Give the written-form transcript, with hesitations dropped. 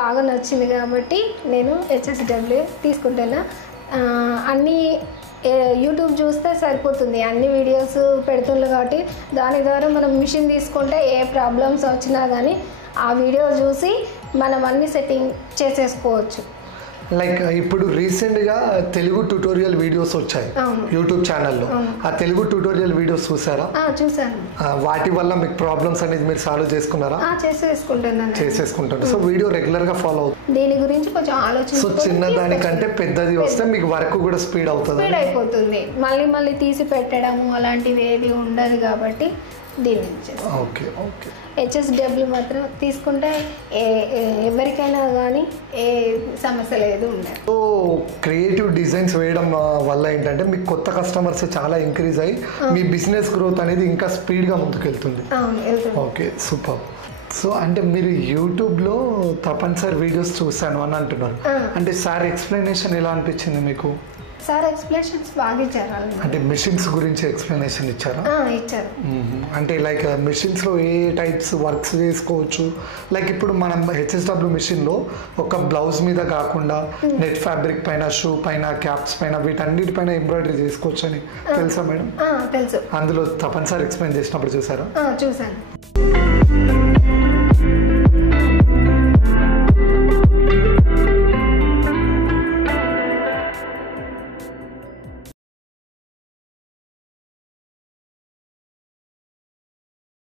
బాగా నచ్చింది కాబట్టి నేను HSW తీసుకుంటున్నా. అన్నీ యూట్యూబ్ చూస్తే సరిపోతుంది, అన్ని వీడియోస్ పెడుతున్నారు కాబట్టి దాని ద్వారా మనం మిషన్ తీసుకుంటే ఏ ప్రాబ్లమ్స్ వచ్చినా కానీ ఆ వీడియో చూసి మనం అన్ని సెట్టింగ్ చేసేసుకోవచ్చు. లైక్ ఇప్పుడు రీసెంట్గా తెలుగు ట్యూటోరియల్ వీడియోస్ వచ్చాయి యూట్యూబ్ ఛానల్లో. ఆ తెలుగు ట్యూటోరియల్ వీడియోస్ చూసారా? చూసాను. వాటి వల్ల మీకు ప్రాబ్లమ్స్ అనేది మీరు సాల్వ్ చేసుకున్నారా? చేసేసుకుంటారు. సో వీడియో రెగ్యులర్గా ఫాలో అవుతుంది. దీని గురించి కొంచెం ఆలోచన. సో చిన్నదానికంటే పెద్దది వస్తే మీకు వర్క్ కూడా స్పీడ్ అయిపోతుంది. మళ్ళీ తీసి పెట్టడము అలాంటివి ఏది ఉండదు కాబట్టి దీని నుంచి. ఓకే. HSW మాత్రం తీసుకుంటే ఎవరికైనా కానీ ఏ సమస్య లేదు ఉండదు. సో క్రియేటివ్ డిజైన్స్ వేయడం వల్ల ఏంటంటే మీకు కొత్త కస్టమర్స్ చాలా ఇంక్రీజ్ అయ్యి మీ బిజినెస్ గ్రోత్ అనేది ఇంకా స్పీడ్గా ముందుకెళ్తుంది. Okay, super. సో అంటే మీరు యూట్యూబ్లో తప్పనిసరి వీడియోస్ చూశాను అని అంటున్నారు. అంటే సార్ ఎక్స్ప్లెనేషన్ ఎలా అనిపించింది మీకు? సార్ ఎక్స్ప్లెనేషన్స్ బాగా ఇచ్చారు. అంటే మెషిన్స్ గురించి ఎక్స్ప్లెనేషన్ ఇచ్చారా? ఇచ్చారు. అంటే లైక్ మెషిన్స్లో ఏ టైప్స్ వర్క్స్ చేసుకోవచ్చు, లైక్ ఇప్పుడు మనం HSW మెషిన్లో ఒక బ్లౌజ్ మీద కాకుండా నెట్ ఫ్యాబ్రిక్ పైన, షూ పైన, క్యాప్స్ పైన, వీటన్నిటి పైన ఎంబ్రాయిడరీ చేసుకోవచ్చు అని తెలుసా మేడం? తెలుసు. అందులో తప్పనిసరి ఎక్స్ప్లెయిన్ చేసినప్పుడు చూసారా? చూసాను.